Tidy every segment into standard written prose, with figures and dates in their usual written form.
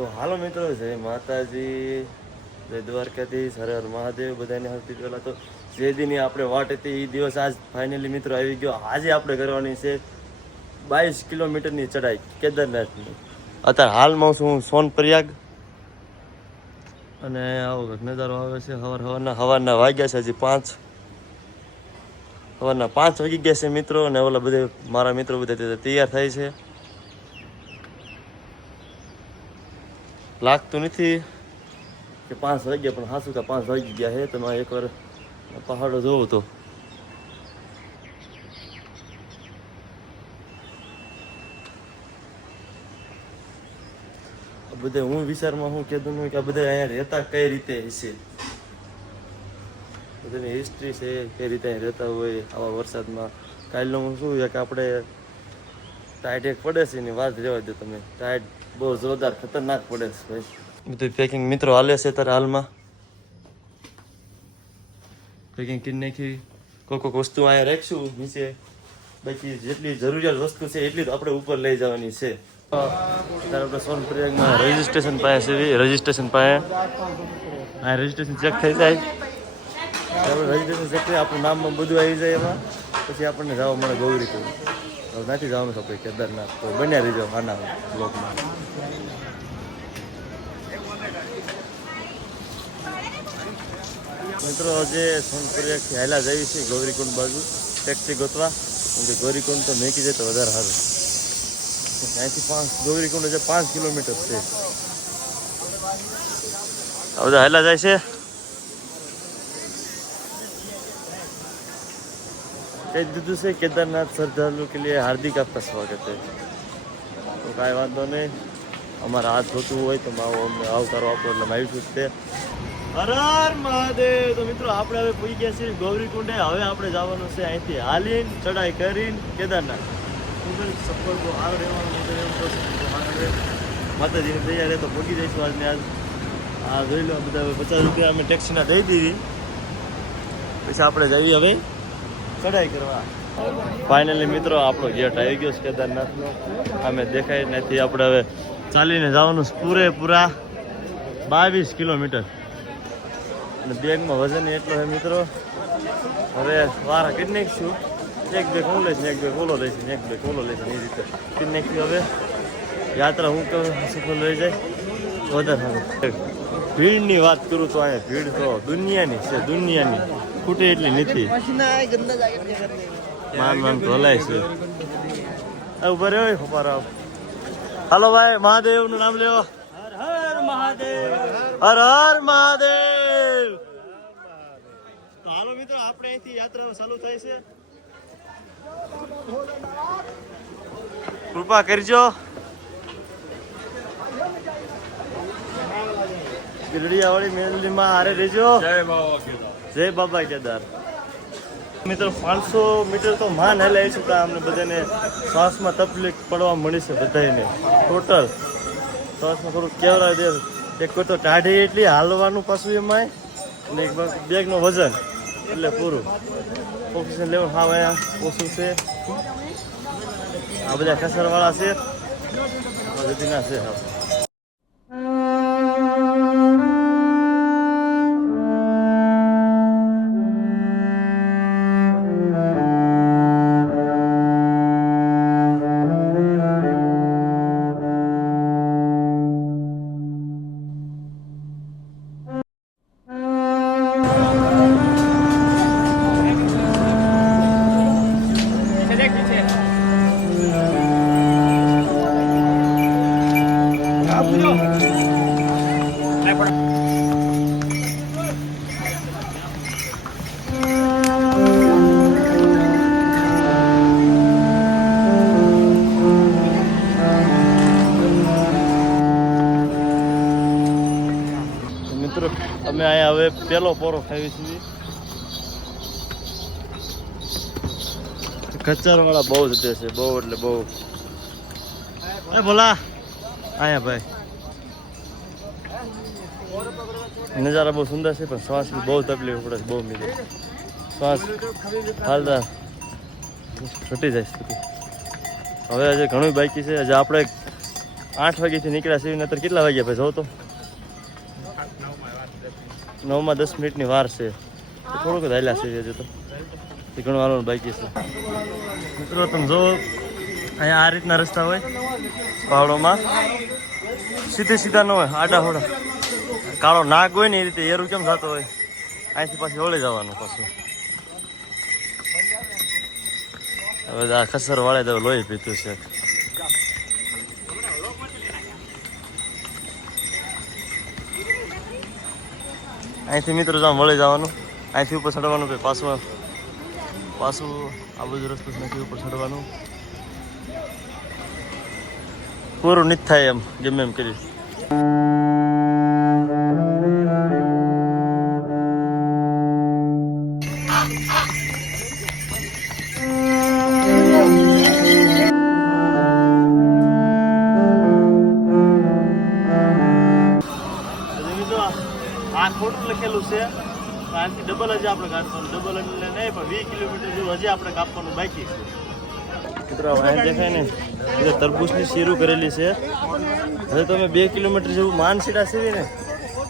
તો હાલો મિત્રો, જય માતાજી, જય દ્વારકાધીશ, હર હર મહાદેવ. બધાને સૌથી પહેલાં તો જે દીની આપણે વાટ હતી એ દિવસ આજ ફાઇનલી મિત્રો આવી ગયો. આજે આપણે કરવાની છે 22 કિલોમીટરની ચઢાઈ કેદારનાથની. અત્યારે હાલમાં હું સોનપ્રયાગ અને આવો નજારો આવે છે. સવારના વાગ્યા છે હજી 5. સવારના 5 વાગી ગયા છે મિત્રો. અને ઓલા બધે મારા મિત્રો બધા તૈયાર થાય છે. લાગતું નથી કે 5 વાગ્યા, પણ હાસુ કે 5 વાગી ગયા છે. તમે એકવાર પહાડો જોવો તો બધે હું વિચારમાં હું કીધું કે આ બધા અહીંયા રહેતા કઈ રીતે હશે, બધાની હિસ્ટ્રી છે કઈ રીતે અહીં રહેતા હોય આવા વરસાદમાં. કાલનું શું છે કે આપણે ટાઈટ એક પડે છે એની વાત રહેવા દો તમે. ટાઈટ બહુ જોરદાર ખતરનાક પડે છે ભાઈ. બધું પેકિંગ મિત્રો હાલે છે ત્યારે હાલમાં પેકિંગ કરી નાખી. કોઈક વસ્તુ અહીંયા રાખશું નીચે, બાકી જેટલી જરૂરિયાત વસ્તુ છે એટલી તો આપણે ઉપર લઈ જવાની છે. ત્યારે આપણે સોનપ્રયાગમાં રજીસ્ટ્રેશન પાસે છે. રજીસ્ટ્રેશન પાસે આ રજીસ્ટ્રેશન ચેક થઈ જાય. આપણે રજીસ્ટ્રેશન ચેક કરીએ, આપણું નામમાં બધું આવી જાય એમાં. પછી આપણને જવા મળે ગૌરીકુંડ. હવે નથી જવાનું આપણે કેદારનાથ, તો બન્યા રહીજો આના બ્લોકમાં. મિત્રો જે સોનપ્રયાગથી હાલા જઈએ છીએ ગૌરીકુંડ બાજુ ટેક્સી ગોતવા, કેમ કે ગૌરીકુંડ તો મેકી જાય તો વધારે સારું. અહીંથી ગૌરીકુંડ જે 5 કિલોમીટર છે. આ બધા હાલા જાય છે. કહી દીધું છે કેદારનાથ શ્રદ્ધાलु के लिए हार्दिक आपका स्वागत है. તો કાંઈ વાંધો નહીં, અમારા હાથ ધોતું હોય તો અમને આવકારો આપો એટલે આવીશું જ તે. હર હર મહાદેવ. તો મિત્રો આપણે હવે પહોંચી ગયા છીએ ગૌરીકુંડે. હવે આપણે જવાનું છે અહીંથી હાલીને ચડાઈ કરીને કેદારનાથ. સફર તો સારો રહેવાનો એમ કહું માતાજીને તૈયાર તો પહોંચી જઈશું આજને આજ. આ જોઈ લો બધા 50 રૂપિયા અમે ટેક્સીના દઈ દીધી. પછી આપણે જઈએ હવે ચડાઈ કરવા. ફાઇનલી મિત્રો આપણો ગેટ આવી ગયો છે કેદારનાથનો. અમે દેખાય નથી. આપણે હવે ચાલીને જવાનું છે પૂરેપૂરા 22 કિલોમીટર. અને બેગમાં વજન એટલો છે મિત્રો. હવે વારા કરી નાખીશું. એક બેગ હું લઈશ ને એક બેગ ઓલો લઈશ ને એક બેગ ઓલો લઈશ ને એ રીતે કરી નાખ્યું. હવે યાત્રા હું કહું સફળ રહી જાય વધારે સારું. ભીડની વાત કરું તો અહીંયા ભીડ તો દુનિયાની છે, દુનિયાની ખૂટે એટલી નથી. માન તો હલાય છે. ઉભા રહ્યો ખબર. હાલો ભાઈ, મહાદેવનું નામ લેવો. હર હર મહાદેવ, હર હર મહાદેવ. તો હાલો મિત્રો, આપણે અહીંથી યાત્રા ચાલુ થાય છે. કૃપા કરજો. ગીરડીયાવાળી મેલડીમાં હારે રહેજો. જય બાબા કેદાર. મિત્રો 500 મીટર તો માન હલાવી છું. અમને બધાને શ્વાસમાં તકલીફ પડવા મળી છે બધાને. ટોટલ શ્વાસમાં થોડુંક કેવરા દે. એક તો ટાઢી એટલી હાલવાનું પાછું એમાંય, અને એક બેગનું વજન એટલે પૂરું. ઓક્સિજન લેવલ હાવ અહીંયા ઓછું છે. આ બધા ખસરવાળા છે, બધીના છે. હા અમે અહીંયા હવે પેલો પોરો ખાવી છીએ. કચરવાળા બહુ જ છે, બહુ એટલે બહુ. એ ભોલા અહીંયા ભાઈ, નજારા બહુ સુંદર છે, પણ શ્વાસ બી બહુ તકલીફ પડે છે. બહુ મીઠો શ્વાસ હાલતા ઘટી જાય છે. હવે હજી ઘણું બાકી છે. હજી આપણે 8 વાગ્યાથી નીકળ્યા છે નતર કેટલા વાગ્યા ભાઈ જો તો 9 માં 10 મિનિટની વાર છે થોડુંક જ હાલ્યા છે હજુ તો ઘણું હાલવાનું બાકી છે મિત્રો તમે જો અહીંયા આ રીતના રસ્તા હોય પહાડોમાં સીધા ન હોય આડા હોડા કાળો નાગ હોય ને એ રીતે એરું કેમ થતો હોય અહીંથી પાછી વળી જવાનું પાછું હવે આ ખસર વાળે તો લોહી પીતું છે અહીંથી મિત્રો જામ વળી જવાનું અહીંથી ઉપર ચડવાનું પછી પાછું આ બધું રસ્તો નથી ઉપર ચડવાનું પૂરું નથી થાય એમ ગમે એમ કરી આ ખોટું લખેલું છે આનાથી ડબલ હજી આપણે કાપવાનું ડબલ એટલે નહીં પણ 20 કિલોમીટર જેવું હજી આપણે કાપવાનું બાકી છે મિત્રો અહીંયા દેખાય ને એટલે તરબૂચની શીરું કરેલી છે હવે તમે 2 કિલોમીટર જેવું માનસીડા સેવી ને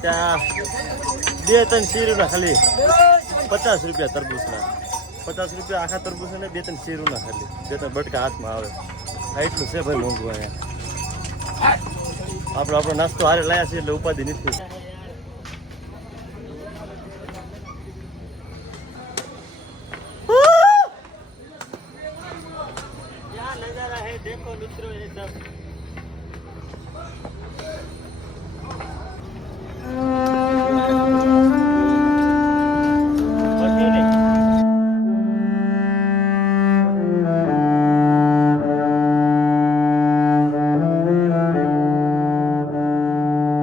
ત્યાં 2-3 શીરુના ખાલી 50 રૂપિયા તરબૂચના 50 રૂપિયા આખા તરબૂચ ને 2-3 શીરુના ખાલી 2-3 બટકા હાથમાં આવે એટલું છે ભાઈ મોંઘું અહીંયા આપણો નાસ્તો હારે લાયા છે એટલે ઉપાધિ નથી देखो मित्रों ये सब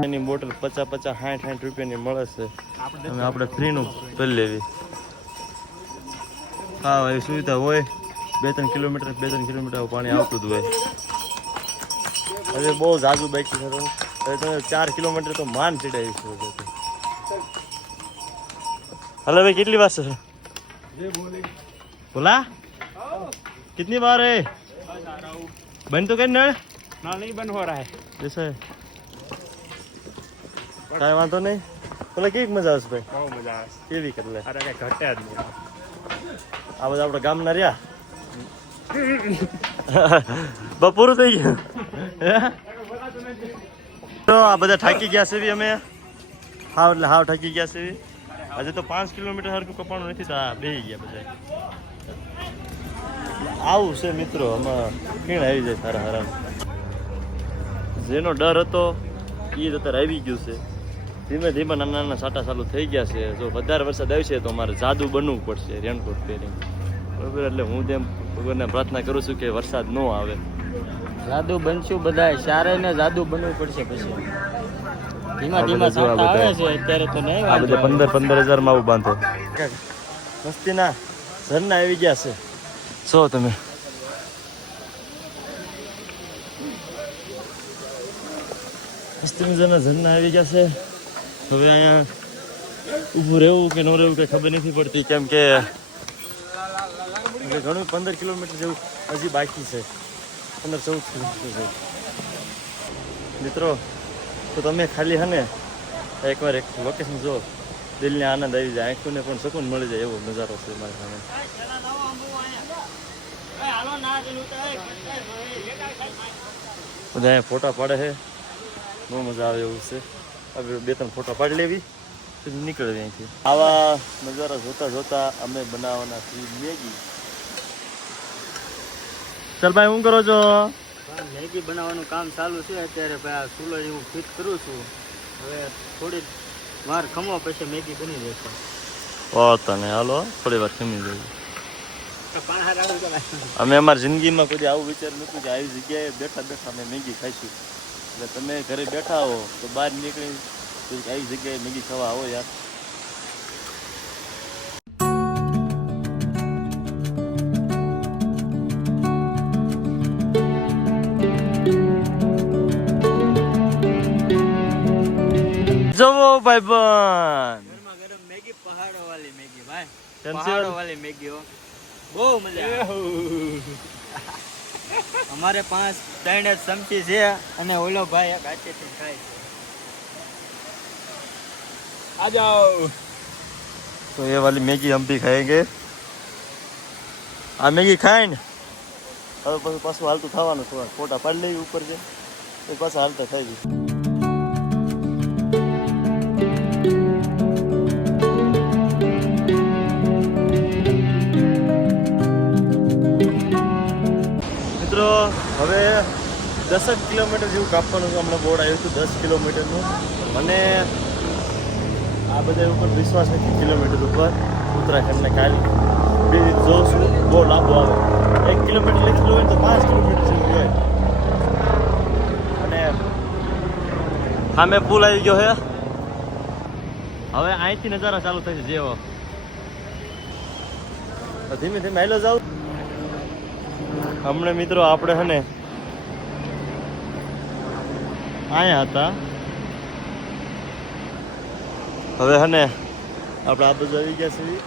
એની બોટલ 50-60 રૂપિયાની મળે છે અને આપણે ફ્રીનું કરી લેવી હા એવી સુવિધા હોય 2-3 કિલોમીટર પાણી આવતું જ હોય હવે બહુ ઝાઝુ બાઈક છે હવે તમે 4 કિલોમીટર તો માન ચડાવી છે हेलो भाई कितनी बार से ये बोला कितनी बार है बन तो कर नल ना नहीं बन हो रहा है जैसे काय वांधो नहीं बोला केक मजा આવશે ભાઈ બહુ મજા આવે કેવી કર લે અરે કઈ ઘટે જ નહીં આ બધા આપણા ગામના રહ્યા બપોર થઈ ગયું તો આ બધા થાકી ગયા છે અમે હાવ એટલે હાવ થાકી ગયા છે હજુ તો 5 કિલોમીટર હરકું કપાણું નથી તો આ બેહી ગયા બધા આવું છે મિત્રો આમાં ખીણ આવી જાય સારા હારા જેનો ડર હતો એ અત્યારે આવી ગયું છે ધીમે ધીમે નાના નાના સાટા ચાલુ થઈ ગયા છે જો વધારે વરસાદ આવશે તો અમારે જાદુ બનવું પડશે રેનકોટ પહેરીને બરાબર એટલે હું તેમ ભગવાનને પ્રાર્થના કરું છું કે વરસાદ ન આવે જાદુ બનશું બધા સારે ને જાદુ બનવું પડશે પછી ધીમા ધીમા સાટા આવે છે અત્યારે તો નહીં આ બધા 15,000 માં આવું બાંધે મસ્તીના ઝરના આવી ગયા છે સો તમે મસ્તીના ઝરના આવી ગયા છે હવે અહીંયા ઊભું રહેવું કે ન રહેવું કંઈ ખબર નથી પડતી કેમ કે ઘણું 15 કિલોમીટર જેવું હજી બાકી છે 15-14 કિલોમીટર જેવું મિત્રો તો તમે ખાલી હે ને એકવાર એક લોકેશન જો દિલને આનંદ આવી જાય આંખોને પણ સુકૂન મળી જાય એવો નજારો છે મારી સામે બધા અહીંયા ફોટા પાડે છે બહુ મજા આવે એવું છે હવે 2-3 ફોટા પાડી લેવી પછી નીકળવી અહીંથી આવા નજારા જોતા જોતા અમે બનાવવાના છીએ મેગી ચાલ ભાઈ શું કરો છો મેગી બનાવવાનું કામ ચાલુ છે અત્યારે ભાઈ આ ચૂલો એવું ફિટ કરું છું હવે થોડી વાર ખમો પછી મેગી બની જશે તને હાલો થોડી વાર ખમી જઈએ અમે અમારી જિંદગીમાં કોઈ આવું વિચાર નતું કે આવી જગ્યાએ બેઠા બેઠા અમે મેગી ખાઈશું એટલે તમે ઘરે બેઠા હો તો બહાર નીકળી આવી જગ્યાએ મેગી ખાવા આવો યાર જવો ભાઈ બન ગરમા ગરમ મેગી પહાડો વાળી મેગી ભાઈ પહાડો વાળી મેગી હો બહુ મજા આવે અમારે 3 જ ચમચી છે અને ઓલો ભાઈ એક હાથેથી ખાય છે. आ जाओ. तो ये वाली मैगी हम भी खाएंगे. આ મેગી ખાય ને હવે પછી પાછું હાલતું થવાનું થોડા ફોટા પાડી લઈએ ઉપર છે તો પાછા હાલતા થઈ જાય. મિત્રો હવે 10 કિલોમીટર જેવું કાપવાનું છે. હમણાં બોર્ડ આવ્યું હતું 10 કિલોમીટરનું. મને આ બધા ઉપર વિશ્વાસ નથી. કિલોમીટર ઉપર ઉત્તરાખંડને કાલે બી જોશું બહુ લાંબો આવે. 1 કિલોમીટર લખેલું હોય તો 5 કિલોમીટર જેવું હોય. અને સામે પુલ આવી ગયો છે. હવે અહીંથી નજારા ચાલુ થશે જેવો. ધીમે ધીમે હાલો જાવ. હમણાં મિત્રો આપણે હે ને અહીંયા હતા. હવે હે ને આપણે આ બધું આવી ગયા છીએ.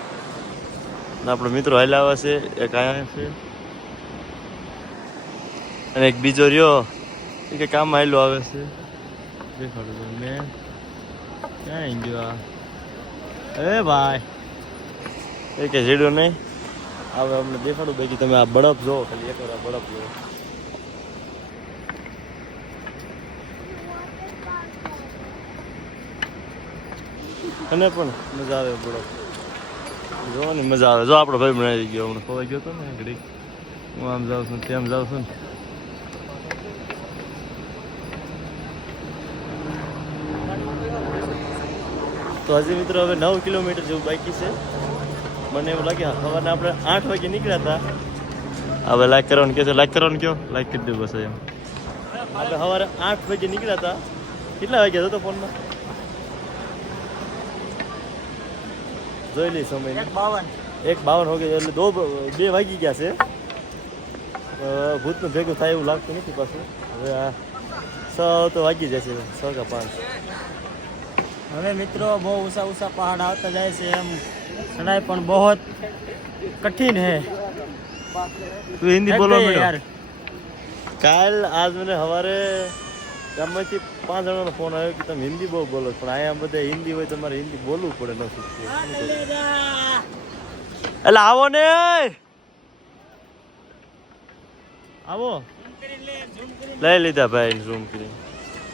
આપણો મિત્રો હાલ્યા આવે છે. એક અહીંયા છે અને એક બીજો રહ્યો એ કે કામ હાલ્યો આવે છે. દેખાડું તમને ક્યાં ગયો એ ભાઈ એ કે જેડ્યો નહીં હવે અમને દેખાડું. બાકી તમે આ બરફ જોવો ખાલી એક વાર આ બરફ જોવો. અને પણ મજા આવે બરફ જોવાની મજા આવે. જો આપણો ભાઈ બનાવી ગયો હમણાં ખોવાઈ ગયો હતો ને ઘડી. હું આમ જાઉં છું તેમ જાઉં છું ને. તો હજી મિત્રો હવે 9 કિલોમીટર જેવું બાકી છે. મને એવું લાગે સવારના આપણે 8 વાગે નીકળ્યા હતા. હવે લાઈક કરવાનું કહે છે. લાઈક કરવાનું કયો લાઈક કરી દો બસ એમ. આપણે સવારે 8 વાગે નીકળ્યા હતા. કેટલા વાગ્યા હતો ફોનમાં જોઈ લઈ સમય 1:52 હો ગયા એટલે 2 વાગી ગયા છે. ભૂતનું ભેગું થાય એવું લાગતું નથી પાછું. હવે આ 6 તો વાગી જશે 6 કે 5. હવે મિત્રો બહુ ઊંચા ઊંચા પહાડ આવતા જાય છે. એમ ચढ़ाई પણ બહુ કઠિન है. તું હિન્દી બોલો યાર. કાલ આજ મને સવારે ગામમાંથી 5 જણાનો ફોન આવ્યો કે તમે હિન્દી બહુ બોલો પણ અહીંયા બધા હિન્દી હોય તમારે હિન્દી બોલવું પડે. ન શીખવું એટલે આવો ને આવો લઈ લીધા ભાઈ ઝૂમ કરી.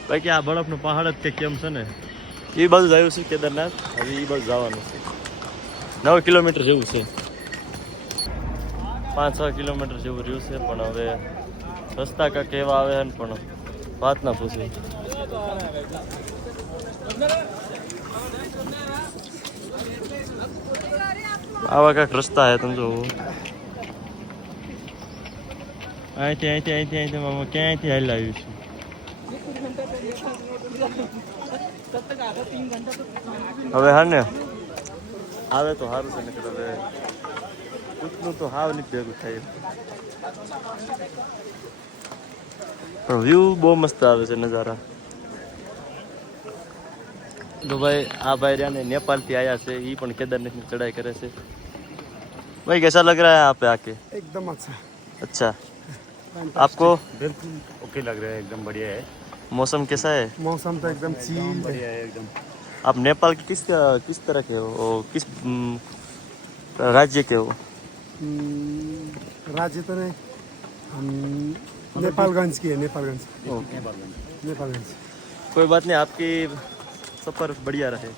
બાકી આ બરફનો પહાડ જ કેમ છે ને એ બાજુ આવ્યું છે કેદારનાથ. હવે એ બાજુ જવાનું છે. 9 કિલોમીટર જેવું છે. 5-6 કિલોમીટર જેવું રહ્યું છે. પણ હવે રસ્તા કાંક એવા આવે ને પણ વાત ના પૂછે. આવા કાંક રસ્તા હે તમે જોવો. અહીંથી મામા ક્યાંયથી હાલ આવ્યું છે. હવે હા ને આવે તો સારું છે. ને હવે કૂતનું તો હાવ નહીં ભેગું થાય. પણ વ્યૂ બહુ મસ્ત આવે છે નજારા. તો ભાઈ આ ભાઈ રહ્યા ને नेपाल થી आया છે. ये પણ કેદારનાથ ની ચढ़ाई કરે છે. भाई कैसा लग रहा है यहाँ पे आके? एकदम अच्छा. अच्छा. आपको? बिल्कुल ओके लग रहा है. एकदम बढ़िया है. मौसम कैसा है? मौसम तो एकदम चिल बढ़िया है एकदम. आप नेपाल के किस तरह के हो? किस राज्य के हो? राज्य तो नहीं, हम नेपालगंज की है. नेपालगंज. ओके. नेपालगंज. कोई बात नहीं. आपकी सफर बढ़िया रहे.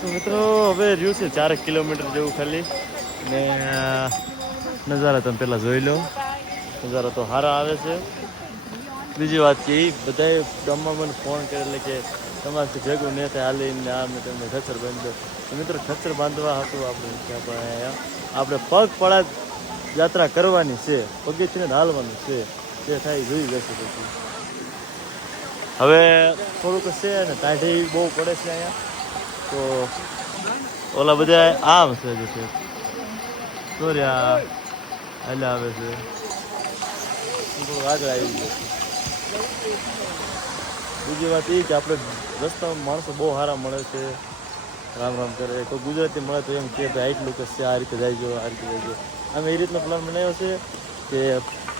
તો મિત્રો હવે રહ્યું છે 4 કિલોમીટર જેવું ખાલી. ને નજારા તમે પહેલાં જોઈ લો. નજારા તો સારા આવે છે. બીજી વાત કે બધાએ ગામમાં મને ફોન કરેલો કે તમારાથી ભેગું નહીં થાય હાલીને આમ તમને ખચ્ચર બાંધી દો. તો મિત્રો ખચ્ચર બાંધવા હતું આપણે પગપાળા યાત્રા કરવાની છે. પગેથીને હાલવાનું છે. જે થાય જોઈ જશે પછી. હવે થોડુંક છે ને ટાઢી બહુ પડે છે અહીંયા. તો ઓલા બધા આમ છે જે છે સોર્યા એટલે આવે છે. આગળ આવી ગયો. બીજી વાત એ કે આપણે રસ્તામાં માણસો બહુ સારા મળે છે. રામ રામ કરે. તો ગુજરાતી મળે તો એમ કે ભાઈ આટલું કે છે, આ રીતે જાય આ રીતે જાય. અમે એ રીતનો પ્લાન બનાવ્યો છે કે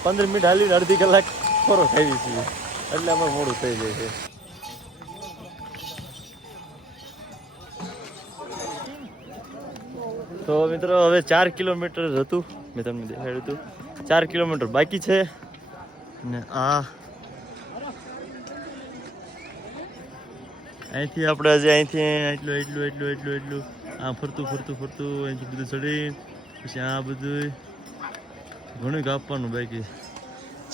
15 મિનિટ હાલીને અડધી કલાક ખોરો ખાવી છીએ, એટલે અમારે મોડું થઈ જાય છે. તો મિત્રો હવે 4 કિલોમીટર હતું, મેં તમને દેખાડ્યું હતું. 4 કિલોમીટર બાકી છે ને આ અહીંથી આપણે હજી અહીંથી એટલું આ ફરતું અહીંથી બધું ચડી પછી આ બધું ઘણું કાપવાનું બાકી.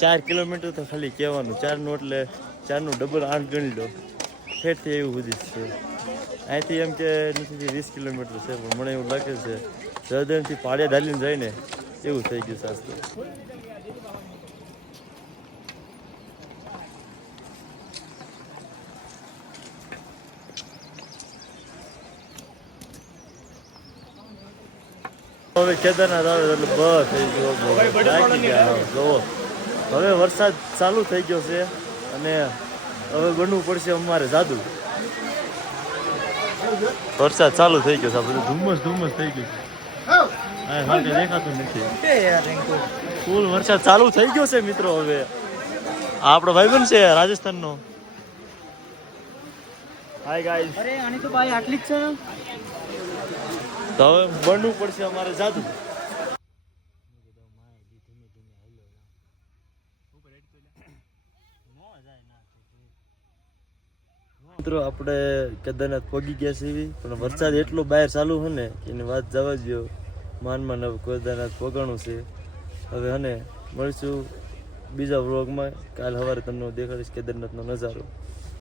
4 કિલોમીટર તો ખાલી કહેવાનું, 4નું એટલે 4નું ડબલ 8 ગણી લો, ફેરથી એવું બધી છે. અહીંથી એમ કે નીચેથી 20 કિલોમીટર છે, પણ મને એવું લાગે છે જર્દનથી પાળિયા ઢાલીને જાય ને એવું થઈ ગયું શાસ્ત્ર. હવે કેદારનાથ આવે એટલે બસ થઈ ગયો, થાકી ગયા. જોવો હવે વરસાદ ચાલુ થઈ ગયો છે અને હવે બનવું પડશે અમારે જાદુ. વરસાદ ચાલુ થઈ ગયો છે, આ બધું ધુમ્મસ થઈ ગયું. હા હા દેખાતું નથી. ફૂલ વરસાદ ચાલુ થઈ ગયો છે મિત્રો. હવે આપણો ભાઈબંધ છે રાજસ્થાનનો. Hi guys. અરે આની તો ભાઈ આટલી જ છે. તો હવે બનવું પડશે અમારે જાદુ. મિત્રો આપણે કેદારનાથ પહોંચી ગયા છીએ, પણ વરસાદ એટલો બહાર ચાલુ છે ને કે એની વાત જવા દો. માનમાં હવે કેદારનાથ પહોંચવાનું છે. હવે અને મળશું બીજા વ્લોગમાં. કાલ સવારે તમને દેખાડીશ કેદારનાથનો નજારો.